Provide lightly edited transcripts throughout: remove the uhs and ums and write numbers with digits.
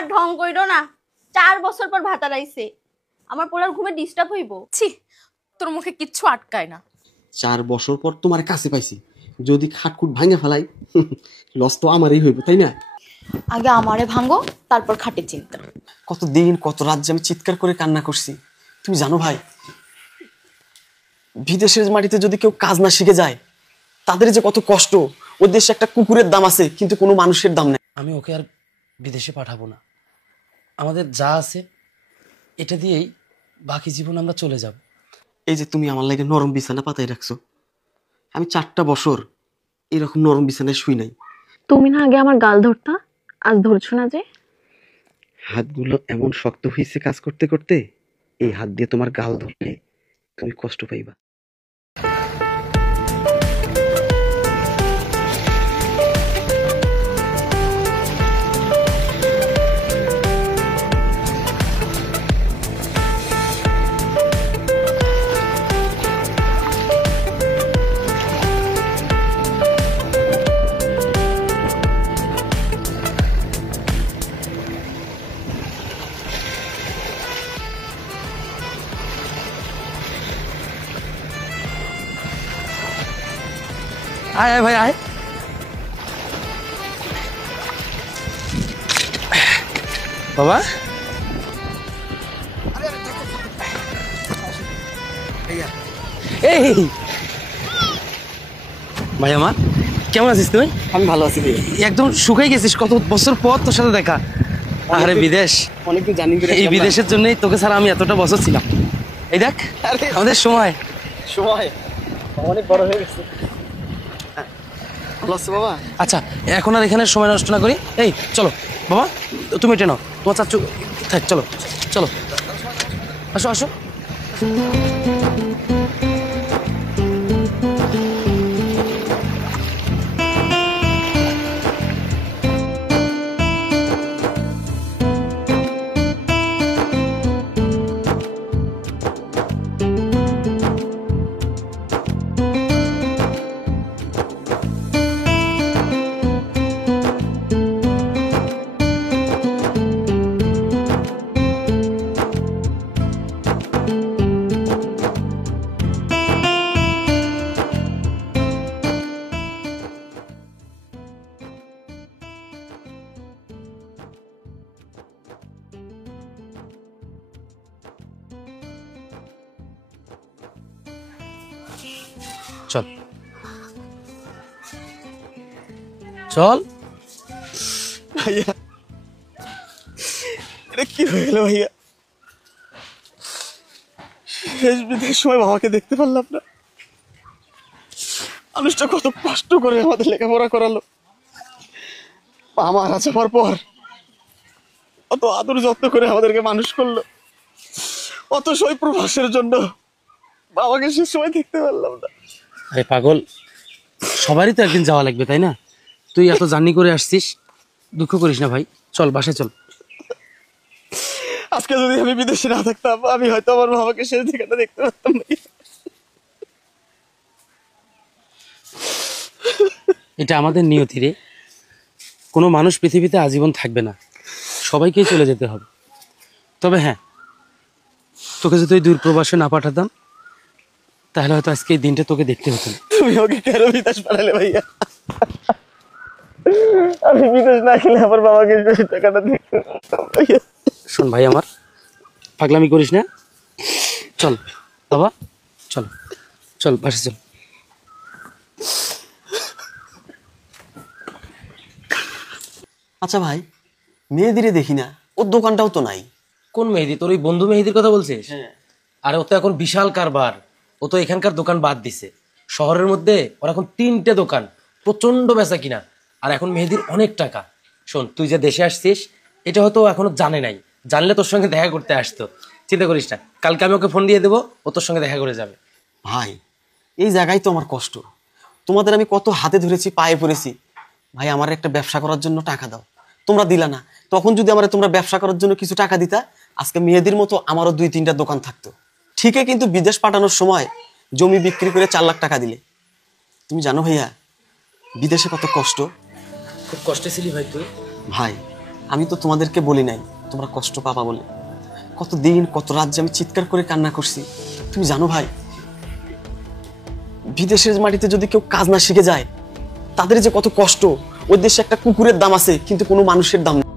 আর ঢং কইরো না, 4 বছর পর ভাতার আইছে, আমার পোলার ঘুমে ডিস্টার্ব হইব। ছি, তোর মুখে কিচ্ছু আটকায় না। 4 বছর পর তোমার কাছে পাইছি, যদি খাটকুট ভাঙে ফেলাই লস তো আমারই হইব, তাই না? আগে আমারে ভাঙো, তারপর খাটে চিন্তা। কত দিন কত রাত যে আমি চিৎকার করে কান্না করছি। তুমি জানো ভাই, বিদেশের মাটিতে যদি কেউ কাজ না শিখে যায় তাদের যে কত কষ্ট। ওই দেশে একটা কুকুরের দাম আছে, কিন্তু কোনো মানুষের দাম নেই। আমি ওকে আর বিদেশে পাঠাবো না। আমাদের যা আছে এটা দিয়েই বাকি জীবন আমরা চলে যাব। এই যে তুমি আমার লাগে নরম বিছানা পাতাই রাখছো, আমি 4টা বছর এরকম নরম বিছানায় শুই নাই। তুমি না আগে আমার গাল ধরতা, আজ ধরছো না যে? হাতগুলো এমন শক্ত হয়েছে কাজ করতে করতে, এই হাত দিয়ে তোমার গাল ধরলে তুমি কষ্ট পাইবা। আয় আয় ভাই আয়। বাবা এই ভাই আমার, কেমন আছিস তুই? আমি ভালো আছি ভাই। একদম শুকাই গেছিস, কত বছর পর তোর সাথে দেখা। আরে বিদেশ, অনেক তো জানি করে এই বিদেশের জন্যই তোকে ছাড়া আমি এতটা বছর ছিলাম। এই দেখ আমাদের সময় অনেক বড় হয়ে গেছে। ভালো আছো বাবা? আচ্ছা এখন আর এখানে সময় নষ্ট না করি, এই চলো বাবা, তুমি এটা নাও, তোমার চাচু থাক, চলো চলো আসো আসো। চল চল। ভাইয়া এটা কি হয়ে গেল ভাইয়া? শেষ বিদায়ের সময় বাবাকে দেখতে পারলাম না। মানুষটা কত কষ্ট করে আমাদের লেখাপড়া করালো, মারা যাওয়ার পর অত আদর যত্ন করে আমাদেরকে মানুষ করলো, অত সই প্রবাসের জন্য বাবাকে শেষ সময় দেখতে পারলাম না। আরে পাগল, সবারই তো একদিন যাওয়া লাগবে, তাই না? তুই এত জার্নি করে আসছিস, দুঃখ করিস না ভাই, চল বাসায় চল। আজকে যদি আমি বিদেশে না থাকতাম, আমি হয়তো আমার বাবাকে শেষ দেখাটা দেখতে পারতাম না। এটা আমাদের নিয়তি রে। কোনো মানুষ পৃথিবীতে আজীবন থাকবে না, সবাইকেই চলে যেতে হবে। তবে হ্যাঁ, তোকে যদি ওই দূর প্রবাসে না পাঠাতাম তাহলে হয়তো আজকে এই দিনটা তোকে দেখতে হতো না। তুমি ওকে কেন বিদেশ পাঠালে ভাইয়া? আমি বিদেশ না গেলে আমার বাবাকে শেষ দেখাটা দেখতে পারতাম ভাইয়া। শোন ভাই আমার, পাগলামি করিস না, চল বাবা চল চল বাসে চল। আচ্ছা ভাই, মেয়েদিরে দেখি না, ওর দোকানটাও তো নাই। কোন মেহেদি? তোর ওই বন্ধু মেহেদির কথা বলছিস? আরে ও তো এখন বিশাল কারবার, ও তো এখানকার দোকান বাদ দিছে। শহরের মধ্যে ওর এখন 3টে দোকান, প্রচন্ড বেচা কিনা, আর এখন মেহেদির অনেক টাকা। শোন, তুই যে দেশে আসছিস এটা হয়তো এখনো জানে নাই, জানলে তোর সঙ্গে দেখা করতে আসতো। চিন্তা করিস না, কালকে আমি ওকে ফোন দিয়ে দেবো, ও তোর সঙ্গে দেখা করে যাবে। ভাই এই জায়গায় তো আমার কষ্ট, তোমাদের আমি কত হাতে ধরেছি, পায়ে পড়েছি। ভাই আমার একটা ব্যবসা করার জন্য টাকা দাও, তোমরা দিলা না। তখন যদি আমার তোমরা ব্যবসা করার জন্য কিছু টাকা দিতা, আজকে মেয়েদের মতো আমারও 2-3টা দোকান থাকতো। ঠিকই, কিন্তু বিদেশ পাঠানোর সময় জমি বিক্রি করে 4 লাখ টাকা দিলে। তুমি জানো ভাইয়া বিদেশে কত কষ্ট? খুব কষ্টে ছিলি ভাই তুই। ভাই আমি তো তোমাদেরকে বলি নাই তোমরা কষ্ট পাবা বলে। কত দিন কত রাত যে আমি চিৎকার করে কান্না করছি তুমি জানো ভাই। বিদেশের মাটিতে যদি কেউ কাজ না শিখে যায় তাদের যে কত কষ্ট। ওই দেশে একটা কুকুরের দাম আছে কিন্তু কোনো মানুষের দাম নেই।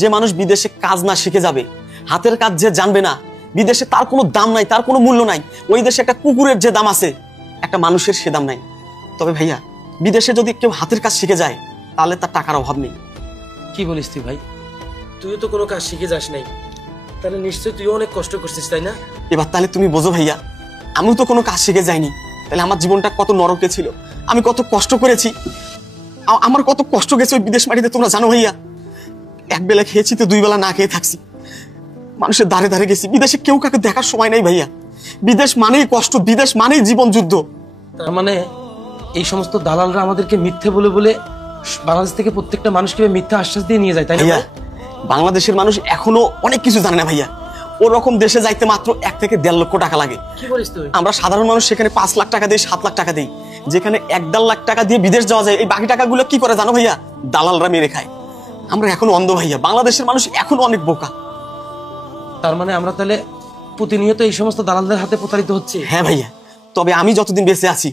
যে মানুষ বিদেশে কাজ না শিখে যাবে, হাতের কাজ যে জানবে না, বিদেশে তার কোনো দাম নাই, তার কোনো মূল্য নাই। ওই দেশে একটা কুকুরের যে দাম আছে একটা মানুষের সে দাম নাই। তবে ভাইয়া বিদেশে যদি কেউ হাতের কাজ শিখে যায় তাহলে তার টাকার অভাব নেই। কি বলিস তুই ভাই? তুইও তো কোনো কাজ শিখে যাস নাই, তাহলে নিশ্চয়ই তুইও অনেক কষ্ট করছিস, তাই না? এবার তাহলে তুমি বোঝো ভাইয়া, আমিও তো কোনো কাজ শিখে যাইনি, তাহলে আমার জীবনটা কত নরকে ছিল, আমি কত কষ্ট করেছি, আমার কত কষ্ট গেছে ওই বিদেশ মাটিতে তোমরা জানো ভাইয়া। এক বেলা খেয়েছি তো দুই বেলা না খেয়ে থাকছি, মানুষের দাঁড়ে দাঁড়ে গেছি। বিদেশে কেউ কাকে দেখার সময় নাই ভাইয়া। বিদেশ মানেই কষ্ট, বিদেশ মানেই জীবন যুদ্ধ। তার মানে এই সমস্ত দালালরা আমাদেরকে মিথ্যে বলে বলে বাংলাদেশ থেকে প্রত্যেকটা মানুষকে মিথ্যা আশ্বাস দিয়ে নিয়ে যায়, তাই না ভাইয়া ভাই? বাংলাদেশের মানুষ এখনো অনেক কিছু জানে না ভাইয়া। ওরকম দেশে যাইতে মাত্র 1 থেকে 1.5 লক্ষ টাকা লাগে। কি বলিস তুই? আমরা সাধারণ মানুষ সেখানে 5 লাখ টাকা দিই, 7 লাখ টাকা দিই। যেখানে 1.5 লাখ টাকা দিয়ে বিদেশ যাওয়া যায়, এই বাকি টাকাগুলো কি করে জানো ভাইয়া? দালালরা মেরে খায়। আমরা এখনো অন্ধ ভাইয়া, বাংলাদেশের মানুষ এখনো অনেক বোকা। তার মানে আমরা তাহলে প্রতিনিয়ত এই সমস্ত দালালদের হাতে প্রতারিত হচ্ছে। হ্যাঁ ভাইয়া, তবে আমি যতদিন বেঁচে আছি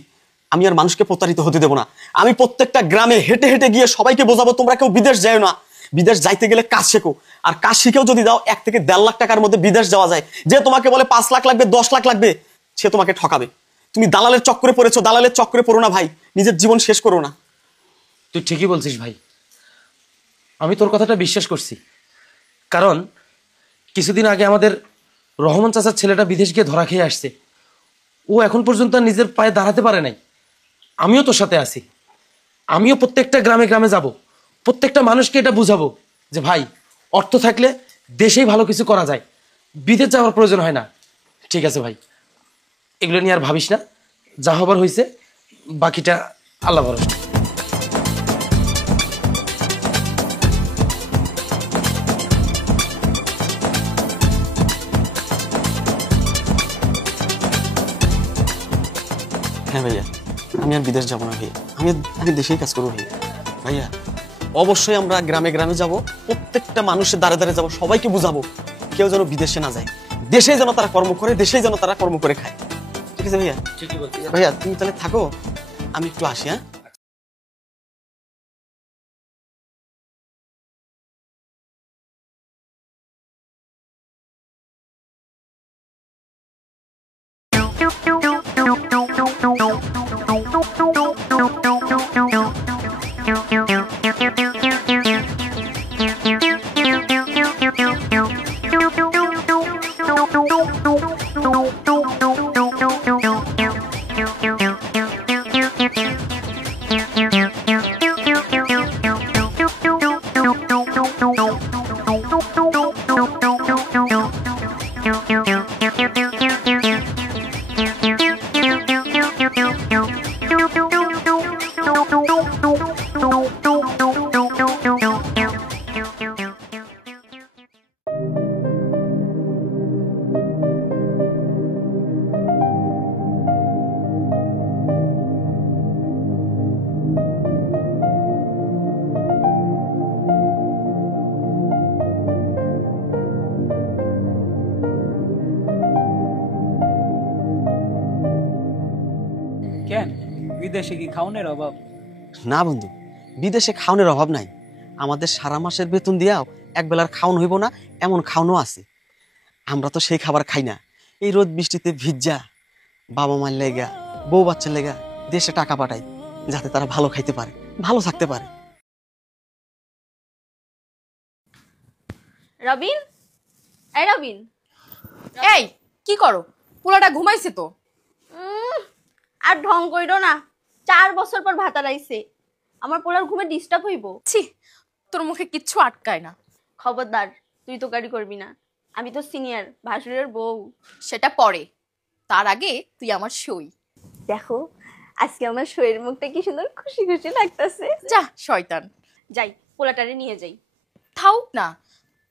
আমি আর মানুষকে প্রতারিত হতে দেবো না। আমি প্রত্যেকটা গ্রামে হেঁটে হেঁটে গিয়ে সবাইকে বোঝাবো তোমরা কেউ বিদেশ যাও না। বিদেশ যাইতে গেলে কাজ শেখো, আর কাজ শিখেও যদি দাও 1 থেকে 1.5 লাখ টাকার মধ্যে বিদেশ যাওয়া যায়। যে তোমাকে বলে 5 লাখ লাগবে, 10 লাখ লাগবে, সে তোমাকে ঠকাবে। তুমি দালালের চক্করে পড়েছো, দালালের চক্করে পড়ো না ভাই, নিজের জীবন শেষ করো না। তুই ঠিকই বলছিস ভাই, আমি তোর কথাটা বিশ্বাস করছি। কারণ কিছুদিন আগে আমাদের রহমান চাচার ছেলেটা বিদেশ গিয়ে ধরা খেয়ে আসছে। ও এখন পর্যন্ত আর নিজের পায়ে দাঁড়াতে পারে নাই। আমিও তোর সাথে আছি, আমিও প্রত্যেকটা গ্রামে গ্রামে যাব, প্রত্যেকটা মানুষকে এটা বুঝাবো যে ভাই অর্থ থাকলে দেশেই ভালো কিছু করা যায়, বিদেশ যাওয়ার প্রয়োজন হয় না। ঠিক আছে ভাই, এগুলো নিয়ে আর ভাবিস না, যা হবার হয়েছে, বাকিটা আল্লাহ ভরসা। হ্যাঁ ভাইয়া, আমি আর বিদেশ যাবো না ভাইয়া, আমি দেশেই কাজ করবো ভাইয়া। ভাইয়া অবশ্যই আমরা গ্রামে গ্রামে যাব, প্রত্যেকটা মানুষের দ্বারে দ্বারে যাবো, সবাইকে বুঝাবো কেউ যেন বিদেশে না যায়, দেশেই যেন তারা কর্ম করে, দেশেই যেন তারা কর্ম করে খায়। ঠিক আছে ভাইয়া? ঠিকই বলছিস ভাইয়া তুমি তাহলে থাকো, আমি একটু আসি। হ্যাঁ কেন বিদেশে কি খাওনের অভাব? না বন্ধু, বিদেশে খাওনের অভাব নাই। আমাদের সারা মাসের বেতন দিয়াও এক বেলার খাওন হইব না এমন খাওনও আছে। আমরা তো সেই খাবার খাই না। এই রোদ বৃষ্টিতে ভিজা বাবা মার লেগা, বউ বাচ্চার লেগা দেশে টাকা পাঠাই যাতে তারা ভালো খাইতে পারে, ভালো থাকতে পারে। রবিন, এই রবিন, এই কি করো? পোলাটা ঘুমাইছে তো। আর ঢং কইরো না, 4 বছর পর ভাতা আইছে, আমার পোলার ঘুমে ডিস্টার্ব হইব। ছি, তোর মুখে কিচ্ছু আটকায় না। খবরদার, তুই তো গাড়ি করবি না, আমি তো সিনিয়র ভাসুরের বউ। সেটা পরে, তার আগে তুই আমার সই। দেখো আজকে আমার শরীরের মুখটা কি সুন্দর খুশি খুশি লাগতেছে। যা শয়তান, যাই পোলাটারে নিয়ে যাই। থাউক না,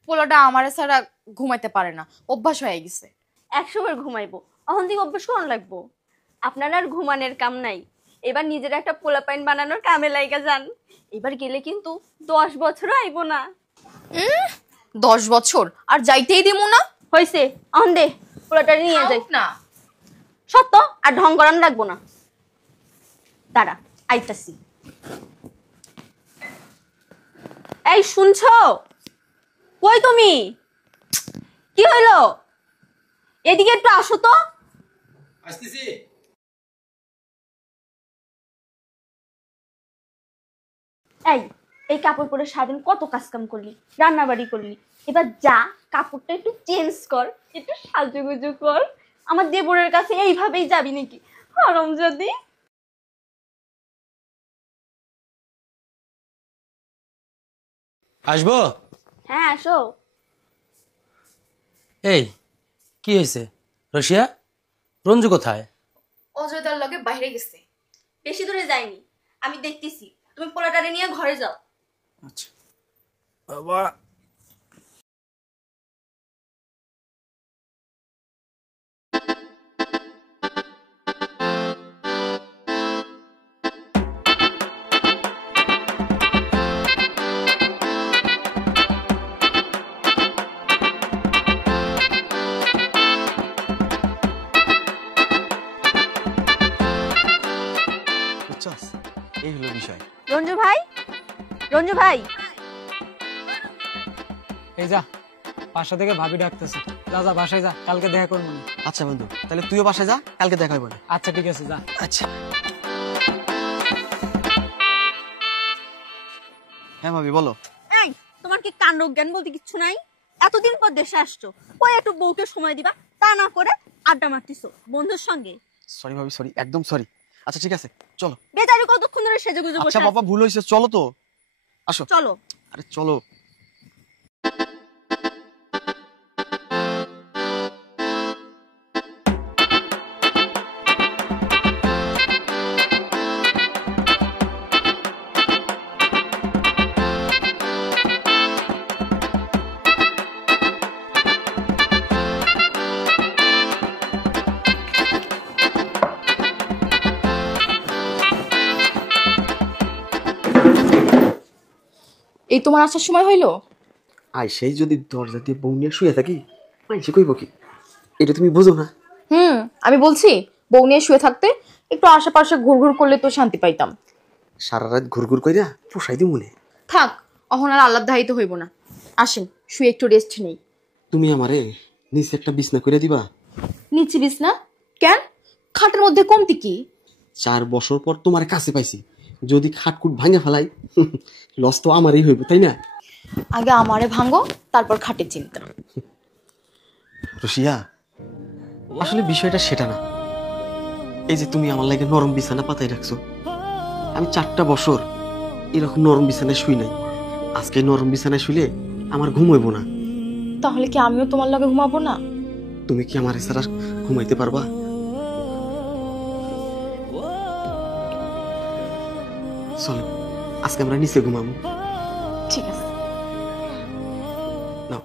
পোলাটা আমারে ছাড়া ঘুমাইতে পারে না, অভ্যাস হয়ে গেছে। 100 বার ঘুমাইবো, অহন থেকে অভ্যাস করন লাগবো। আপনার আর ঘুমানের কাম নাই, এবার নিজের একটা পোলাপাইন বানানোর কামে লাইগা যান। এবার গেলে কিন্তু 10 বছরও আইবো না। 10 বছর আর যাইতেই দিমু না। হইছে, অন দে পোলাটা নিয়ে যাই না সত্য, আর ঢং করান লাগবো না। দাঁড়া আইতাছি। এই শুনছো? কই তুমি? কি হইলো? এদিকে একটু আসো তো। আসতেছি। এই এই কাপড় পরে সারাদিন কত কাজ কাম করলি, রান্না বাড়ি করলি, এবার যা কাপড়টা একটু চেঞ্জ কর, একটু সাজুগুজু কর। আমার দেবরের কাছে এইভাবেই যাবি নাকি? হারামজাদি। আসবো? হ্যাঁ আসো। এই কি হয়েছে রশিয়া? রঞ্জু কোথায়? অজয়দার লগে বাইরে গেছে। বেশি দূরে যাইনি, আমি দেখতেছি। তুমি পোলাটারে নিয়ে ঘরে যাও। আচ্ছা বাবা, বুঝছস? এই হলো বিষয়। রঞ্জু ভাই, রঞ্জু ভাই। এই যা, বাসা থেকে ভাবি ডাকতেছে। যা যা বাসায় যা, কালকে দেখা করবো না। আচ্ছা বন্ধু, তাহলে তুইও বাসায় যা, কালকে দেখা হবে। আচ্ছা ঠিক আছে, যা। আচ্ছা। হ্যাঁ ভাবি বলো। এই তোমার কি কাণ্ড জ্ঞান বলতে কিচ্ছু নাই? এতদিন পর দেশে আসছো, কই একটু বউকে সময় দিবা, তা না করে আড্ডা মারতিছো বন্ধুর সঙ্গে। সরি ভাবি, সরি, একদম সরি। আচ্ছা ঠিক আছে, চলো। বেচারি কতক্ষণ ধরে সেজেগুজে বসে আচ্ছা বাবা, ভুল হয়েছে, চলো তো। আসো। চলো। আরে চলো। এই তোমার আসার সময় হইলো? আই সেই যদি দরজা দিয়ে বউ নিয়ে শুয়ে থাকি, মাইসে কইব কি? এটা তুমি বুঝো না? আমি বলছি বউ নিয়ে শুয়ে থাকতে, একটু আশেপাশে ঘুরঘুর করলে তো শান্তি পাইতাম। সারা রাত ঘুরঘুর কইরা পোষাই দিই মনে। থাক, অহন আর আল্লাহ দায়িত্ব হইব না। আসেন শুয়ে একটু রেস্ট নেই। তুমি আমারে নিচে একটা বিছনা কইরা দিবা? নিচে বিছনা কেন? খাটের মধ্যে কমতি কি? 4 বছর পর তোমার কাছে পাইছি, যদি খাটকুট ভাঙে ফেলাই লস তো আমারই হইব, তাই না? আগে আমারে ভাঙ্গো, তারপর খাটের চিন্তা। রশিয়া, আসলে বিষয়টা সেটা না। এই যে তুমি আমার লাগে নরম বিছানা পাতাই রাখছো, আমি 4টা বছর এরকম নরম বিছানায় শুই নাই। আজকে নরম বিছানায় শুলে আমার ঘুম হইব না। তাহলে কি আমিও তোমার লগে ঘুমাবো না? তুমি কি আমার ছাড়া ঘুমাইতে পারবা? চলো আজকে আমরা নিচে ঘুমাবো। ঠিক আছে। নাও।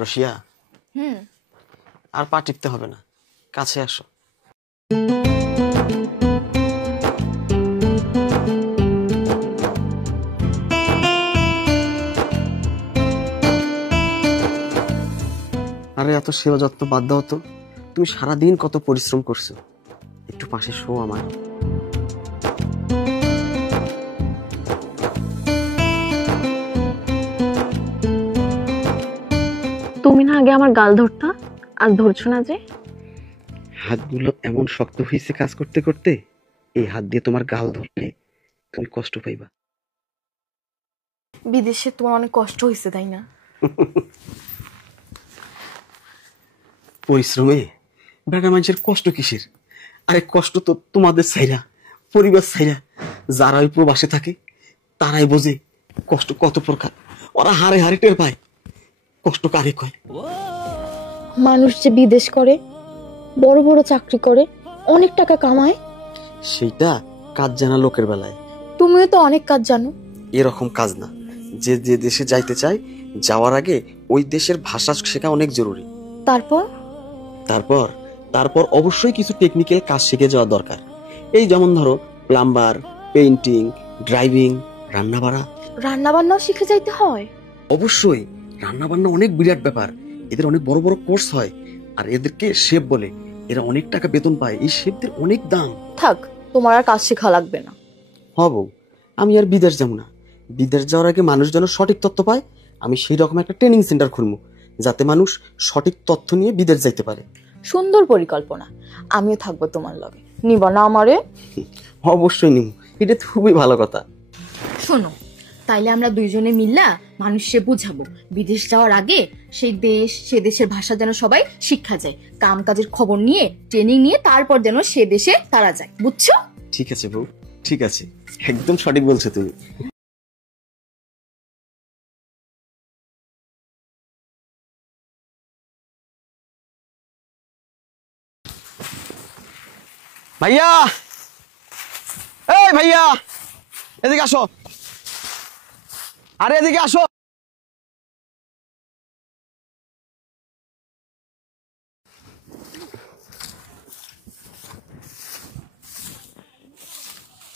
রশিয়া, আর পা টিপতে হবে না, কাছে আসো। আরে এত সেবা যত্ন বাদ দাও তো, তুমি সারাদিন কত পরিশ্রম করছো, একটু পাশে শো আমার। তুমি না আগে আমার গাল ধরতা, আজ ধরছো না যে? হাতগুলো এমন শক্ত হয়েছে কাজ করতে করতে, এই হাত দিয়ে তোমার গাল ধরলে তুমি কষ্ট পাইবা। বিদেশে তোমার অনেক কষ্ট হয়েছে তাই না? পরিশ্রমে বেটা মানুষের কষ্ট কিসের? আরে কষ্ট তো তোমাদের ছাইরা, পরিবার ছাইরা যারা ওই প্রবাসে থাকে তারাই বোঝে কষ্ট কত প্রকার। ওরা হারে হারে টের পায় কষ্ট কারে কয়। মানুষ যে বিদেশ করে বড় বড় চাকরি করে, অনেক টাকা কামায়। সেইটা কাজ জানা লোকের বেলায়, তুমিও তো অনেক কাজ জানো। এরকম কাজ না। যে যে দেশে যাইতে চায় যাওয়ার আগে ওই দেশের ভাষা শেখা অনেক জরুরি। তারপর তারপর তারপর অবশ্যই কিছু টেকনিক্যাল কাজ শিখে যাওয়া দরকার। এই যেমন ধরো প্লাম্বার, পেইন্টিং, ড্রাইভিং, রান্না বাড়া। রান্না বান্নাও শিখে যাইতে হয়? অবশ্যই, রান্না বান্না অনেক বিরাট ব্যাপার। এদের অনেক বড় বড় কোর্স হয়, আর এদেরকে শেফ বলে। এরা অনেক টাকা বেতন পায়, এই শেফদের অনেক দাম। থাক, তোমার আর কাজ শেখা লাগবে না। হব, আমি আর বিদেশ যাবো না। বিদেশ যাওয়ার আগে মানুষ যেন সঠিক তথ্য পায়, আমি সেই রকম একটা ট্রেনিং সেন্টার খুলবো, যাতে মানুষ সঠিক তথ্য নিয়ে বিদেশ যাইতে পারে। সুন্দর পরিকল্পনা, আমিও থাকবো তোমার লগে। নিবা না আমারে? অবশ্যই নিব, এটা তো খুবই ভালো কথা। শোনো, তাইলে আমরা দুইজনে মিল্লা মানুষকে বুঝাবো বিদেশ যাওয়ার আগে সেই দেশ, সে দেশের ভাষা যেন সবাই শিক্ষা যায়, কাম কাজের খবর নিয়ে ট্রেনিং নিয়ে তারপর যেন সে দেশে তারা যায়। বুঝছো? ঠিক আছে বউ, ঠিক আছে, একদম সঠিক বলছো তুমি। ভাইয়া, এই ভাইয়া, এদিকে আসো। আরে এদিকে আসো।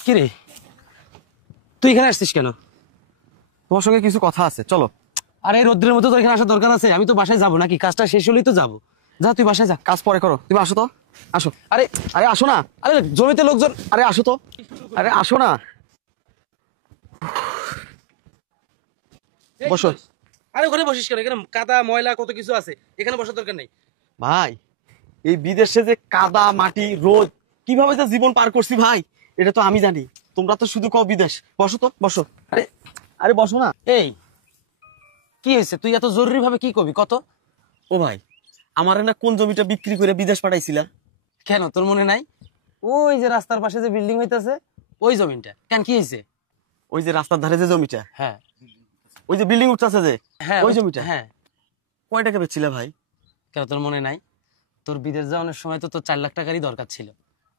কিরে, তুই এখানে আসছিস কেন? তোমার সঙ্গে কিছু কথা আছে, চলো। আরে রোদ্রের মতো তো এখানে আসার দরকার আছে? আমি তো বাসায় যাবো নাকি? কাজটা শেষ হলেই তো যাবো। যা, তুই বাসায় যা, কাজ পরে করো, তুমি আসো তো, আসো। আরে আরে আসো না, আরে জমিতে লোকজন। আরে আসো তো, আরে আসো না, বসো। আরে ওখানে বসিস কেন? এখানে কাদা ময়লা কত কিছু আছে, এখানে বসার দরকার নেই। ভাই, এই বিদেশে যে কাদা মাটি রোদ কিভাবে যে জীবন পার করছি ভাই, এটা তো আমি জানি। তোমরা তো শুধু কও বিদেশ। বসো তো, বসো। আরে আরে বসো না। এই কি হয়েছে? তুই এত জরুরি ভাবে কি করবি কত? ও ভাই, আমার না কোন জমিটা বিক্রি করে বিদেশ পাঠাইছিলা? কেন তোর মনে নাই? ওই যে রাস্তার পাশে যে বিল্ডিং হইতাছে, ওই জমিটা। কেন, কি হয়েছে? ওই যে রাস্তার ধারে যে জমিটা, হ্যাঁ ওই যে বিল্ডিং উঠতেছে যে, হ্যাঁ ওই জমিটা। হ্যাঁ। কয় টাকা বেচছিলা ভাই? কেন তোর মনে নাই? তোর বিদেশ যাওয়ানোর সময় তো তোর 4 লাখ টাকারই দরকার ছিল,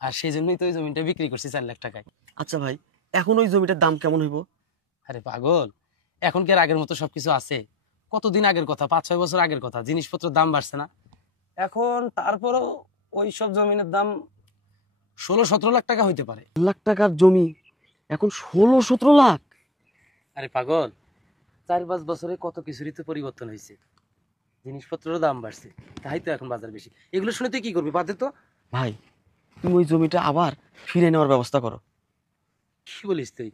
আর সেই জন্যই তো ওই জমিটা বিক্রি করছি 4 লাখ টাকায়। আচ্ছা ভাই, এখন ওই জমিটার দাম কেমন হইব? আরে পাগল, এখন কি আর আগের মতো সবকিছু আছে? কতদিন আগের কথা, 5-6 বছর আগের কথা। জিনিসপত্রের দাম বাড়ছে না এখন? তারপরও ওই সব জমিনের দাম 16-17 লাখ টাকা হইতে পারে। লাখ টাকার জমি এখন 16-17 লাখ? আরে পাগল, 4-5 বছরে কত কিছুরই তো পরিবর্তন হয়েছে, জিনিসপত্রেরও দাম বাড়ছে, তাই তো এখন বাজার বেশি। এগুলো শুনে তুই কি করবি? বাদে তো। ভাই, তুমি ওই জমিটা আবার ফিরে নেওয়ার ব্যবস্থা করো। কি বলিস তুই?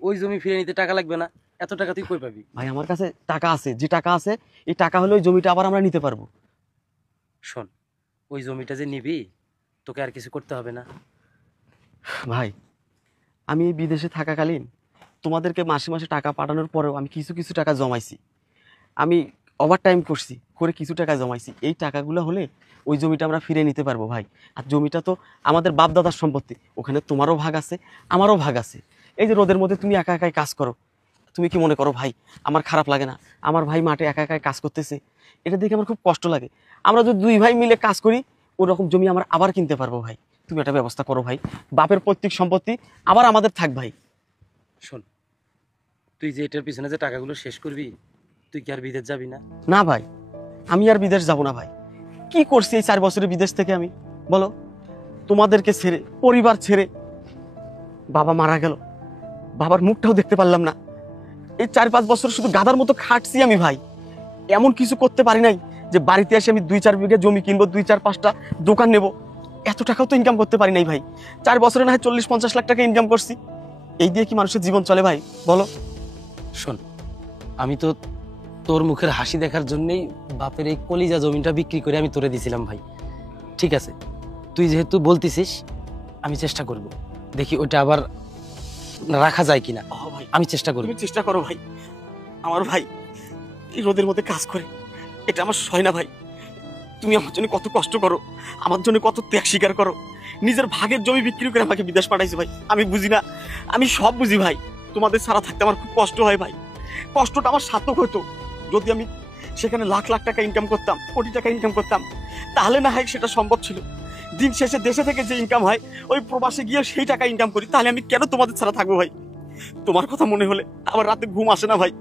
ওই জমি ফিরে নিতে টাকা লাগবে না? এত টাকা তুই কই পাবি? ভাই, আমার কাছে টাকা আছে, যে টাকা আছে এই টাকা হলে ওই জমিটা আবার আমরা নিতে পারবো। শোন, ওই জমিটা যে নিবি, তোকে আর কিছু করতে হবে না। ভাই, আমি এই বিদেশে থাকাকালীন তোমাদেরকে মাসে মাসে টাকা পাঠানোর পরেও আমি কিছু কিছু টাকা জমাইছি। আমি ওভার টাইম করছি, করে কিছু টাকা জমাইছি। এই টাকাগুলো হলে ওই জমিটা আমরা ফিরে নিতে পারবো ভাই। আর জমিটা তো আমাদের বাপ দাদার সম্পত্তি, ওখানে তোমারও ভাগ আছে, আমারও ভাগ আছে। এই যে রোদের মধ্যে তুমি একা একাই কাজ করো, তুমি কি মনে করো ভাই আমার খারাপ লাগে না? আমার ভাই মাঠে একা একাই কাজ করতেছে, এটা দেখে আমার খুব কষ্ট লাগে। আমরা যদি 2 ভাই মিলে কাজ করি, ওরকম জমি আমরা আবার কিনতে পারবো ভাই। তুমি একটা ব্যবস্থা করো ভাই, বাপের পৈতৃক সম্পত্তি আবার আমাদের থাক ভাই। শোন, তুই যে এটার পিছনে যে টাকাগুলো শেষ করবি, তুই কি আর বিদেশ যাবি না? না ভাই, আমি আর বিদেশ যাব না ভাই। কি করছি এই 4 বছরের বিদেশ থেকে আমি, বলো? তোমাদেরকে ছেড়ে, পরিবার ছেড়ে, বাবা মারা গেল, বাবার মুখটাও দেখতে পারলাম না। এই 4-5 বছর শুধু গাধার মতো খাটছি আমি ভাই। এমন কিছু করতে পারি নাই যে বাড়িতে এসে আমি 2-4 বিঘা জমি কিনবো, 2-4-5টা দোকান নেব। এত টাকাও তো ইনকাম করতে পারি নাই ভাই। 4 বছরে না হয় 40-50 লাখ টাকা ইনকাম করছি। এই দিয়ে কি মানুষের জীবন চলে ভাই, বলো? শোন, আমি তো তোর মুখের হাসি দেখার জন্যই বাপের এই কলিজা জমিটা বিক্রি করে আমি তোরে দিছিলাম ভাই। ঠিক আছে, তুই যেহেতু বলতিছিস, আমি চেষ্টা করব, দেখি ওইটা আবার রাখা যায় কিনা। ভাই, আমি চেষ্টা করব। তুমি চেষ্টা করো ভাই। আমার ভাই এই রোদের মধ্যে কাজ করে, এটা আমার সয় না ভাই। তুমি আমার জন্য কত কষ্ট করো, আমার জন্য কত ত্যাগ স্বীকার করো। নিজের ভাগের জমি বিক্রি করে আমাকে বিদেশ পাঠাইছো ভাই। আমি বুঝি না? আমি সব বুঝি ভাই। তোমাদের ছাড়া থাকতে আমার খুব কষ্ট হয় ভাই। কষ্টটা আমার সার্থক হতো যদি আমি সেখানে লাখ লাখ টাকা ইনকাম করতাম, কোটি টাকা ইনকাম করতাম, তাহলে না হয় সেটা সম্ভব ছিল। দিন শেষে দেশে থেকে যে ইনকাম হয় ওই প্রবাসে গিয়ে সেই টাকা ইনকাম করি, তাহলে আমি কেন তোমাদের ছাড়া থাকবো ভাই? তোমার কথা মনে হলে আমার রাতে ঘুম আসে না ভাই।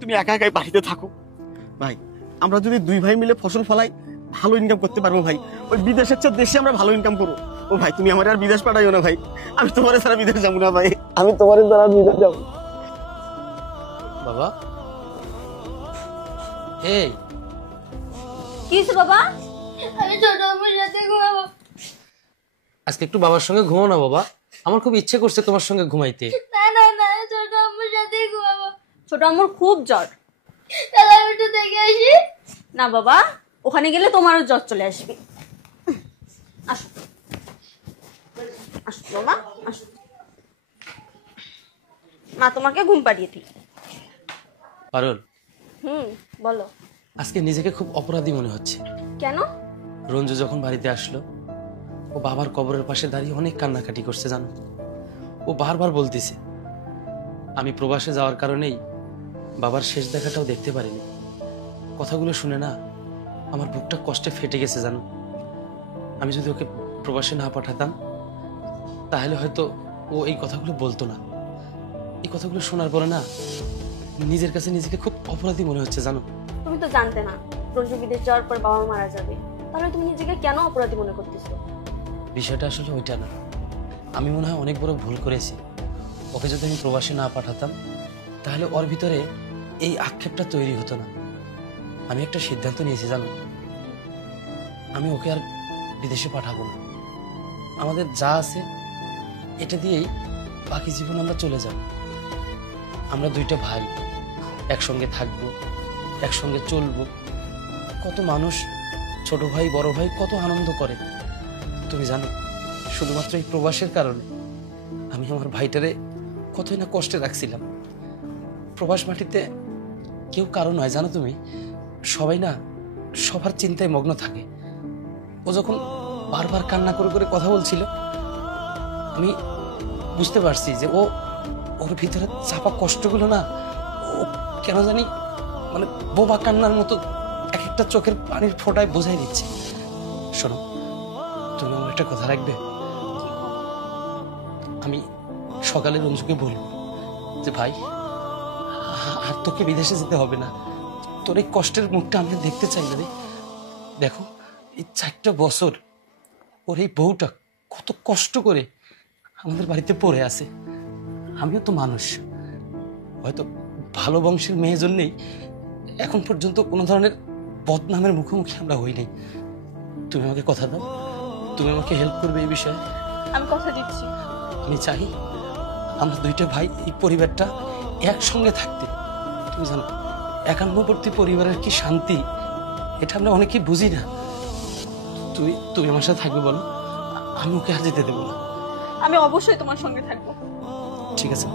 তুমি একা একাই বাড়িতে থাকো ভাই। আমরা যদি দুই ভাই মিলে ফসল ফলাই ভালো ইনকাম করতে পারবো ভাই। ওই বিদেশের চেয়ে দেশে আমরা ভালো ইনকাম করবো। ও ভাই তুমি আমার আর বিদেশ পাঠাইও না ভাই, আমি তোমার ছাড়া বিদেশ যাবো না ভাই, আমি তোমার ছাড়া বিদেশ যাবো। বাবা এই কি হয়েছে বাবা? আমি ছোট আম্মুর সাথে ঘুমাবো। আজকে একটু বাবার সঙ্গে ঘুমাও না বাবা, আমার খুব ইচ্ছে করছে তোমার সঙ্গে ঘুমাইতে। না না না, ছোট আম্মুর সাথে ঘুমাবো। ছোট আম্মুর খুব জ্বর। তাহলে আমি একটু দেখে আসি। না বাবা, ওখানে গেলে তোমারও জ্বর চলে আসবে। আসো আসো বাবা, আসো। মা তোমাকে ঘুম পাড়িয়ে দিই। পারুল, বলো। আজকে নিজেকে খুব অপরাধী মনে হচ্ছে। কেন? রঞ্জু যখন বাড়িতে আসলো, ও বাবার কবরের পাশে দাঁড়িয়ে অনেক কান্নাকাটি করছে জানো। ও বারবার বলতেছে আমি প্রবাসে যাওয়ার কারণেই বাবার শেষ দেখাটাও দেখতে পারিনি। কথাগুলো শুনে না আমার বুকটা কষ্টে ফেটে গেছে জানো। আমি যদি ওকে প্রবাসে না পাঠাতাম তাহলে হয়তো ও এই কথাগুলো বলতো না। এই কথাগুলো শোনার পরে না নিজের কাছে নিজেকে খুব অপরাধী মনে হচ্ছে জানো। তুমি তো জানতে না রঞ্জু বিদেশ যাওয়ার পর বাবা মারা যাবে, তাহলে তুমি নিজেকে কেন অপরাধী মনে করতেছো? বিষয়টা আসলে ওইটা না, আমি মনে হয় অনেক বড় ভুল করেছি। ওকে যদি আমি প্রবাসে না পাঠাতাম তাহলে ওর ভিতরে এই আক্ষেপটা তৈরি হতো না। আমি একটা সিদ্ধান্ত নিয়েছি জানো, আমি ওকে আর বিদেশে পাঠাবো না। আমাদের যা আছে এটা দিয়েই বাকি জীবন আমরা চলে যাব। আমরা দুইটা ভাই একসঙ্গে থাকবো, একসঙ্গে চলবো। কত মানুষ ছোট ভাই বড় ভাই কত আনন্দ করে তুমি জানো। শুধুমাত্র এই প্রবাসের কারণে আমি আমার ভাইটারে কতই না কষ্টে রাখছিলাম। প্রবাস মাটিতে কেউ কারো নয় জানো তুমি, সবাই না সবার চিন্তায় মগ্ন থাকে। ও যখন বারবার কান্না করে করে কথা বলছিল আমি বুঝতে পারছি যে ওর ভিতরে চাপা কষ্টগুলো না ও কেন জানি মানে বোবা কান্নার মতো এক একটা চোখের পানির ফোঁটায় বোঝাই দিচ্ছে। শোনো, তুমি আমার একটা কথা রাখবে? আমি সকালে রঞ্জুকে বলবো যে ভাই আর তোকে বিদেশে যেতে হবে না, তোর এই কষ্টের মুখটা আমি দেখতে চাই না রে। দেখো এই 4টা বছর ওর এই বউটা কত কষ্ট করে আমাদের বাড়িতে পড়ে আছে। আমিও তো মানুষ, হয়তো ভালো বংশের মেয়ের জন্যেই এখন পর্যন্ত কোনো ধরনের বদনামের মুখোমুখি আমরা হই নাই। তুমি আমাকে কথা দাও, তুমি আমাকে হেল্প করবে এই বিষয়ে। আমি কথা দিচ্ছি। আমি চাই আমরা দুইটা ভাই এই পরিবারটা একসঙ্গে থাকতে। তুমি জানো একান্নবর্তী পরিবারের কি শান্তি, এটা আমরা অনেকেই বুঝি না। তুমি আমার সাথে থাকবে বলো, আমি ওকে আর যেতে দেবো না। আমি অবশ্যই তোমার সঙ্গে থাকবো। ঠিক আছে।